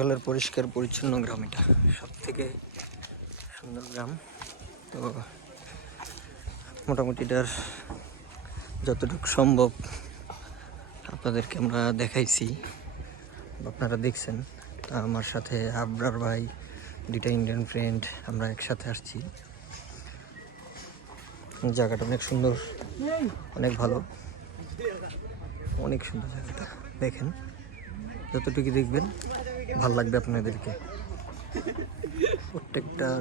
জলের পরিষ্কার পরিচ্ছন্ন গ্রাম এটা। সব থেকে সুন্দর গ্রাম। তো মোটামুটি এটার যতটুকু সম্ভব আপনাদেরকে আমরা দেখাইছি আপনারা দেখছেন। তা আমার সাথে আবরার ভাই, দুইটা ইন্ডিয়ান ফ্রেন্ড আমরা একসাথে আসছি। জায়গাটা অনেক সুন্দর, অনেক ভালো, অনেক সুন্দর জায়গাটা। দেখেন, যতটুকু দেখবেন। ভালো লাগবে আপনাদেরকে। প্রত্যেকটার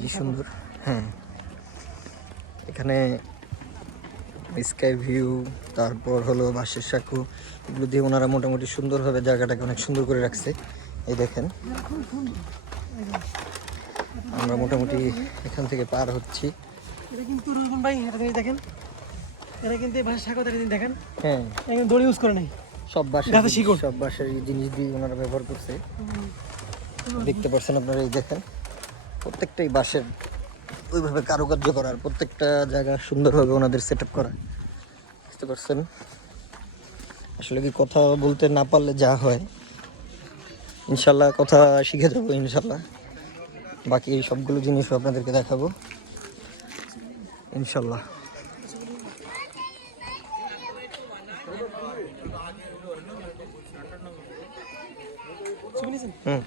কি সুন্দর হ্যাঁ। এখানে স্কাই ভিউ তারপর হলো বাঁশের সাঁকু এগুলো দিয়ে ওনারা মোটামুটি সুন্দরভাবে জায়গাটাকে অনেক সুন্দর করে রাখছে। এই দেখেন। আমরা মোটামুটি এখান থেকে পার হচ্ছি। এটা কিন্তু রুকুন ভাই এটা দেখেন। এটা কিন্তু এই দেখেন। হ্যাঁ। দড়ি ইউজ করে নাই। সব বাসের গাছের শিকড়। সব বাসের এই জিনিস দিয়ে ওনারা ব্যবহার করছে। দেখতে পাচ্ছেন আপনারা এই দেখেন। প্রত্যেকটাই বাঁশের ওইভাবে কারুকার্য করার প্রত্যেকটা জায়গা সুন্দরভাবে ওনাদের সেট আপ করা। বুঝতে পারছেন? আসলে কি কথা বলতে না পারলে যা হয়। ইনশাল্লাহ কথা শিখে যাব ইনশাল্লাহ। বাকি এই সবগুলো জিনিসও আপনাদেরকে দেখাবো। ইনশাল্লাহ। చూపించండి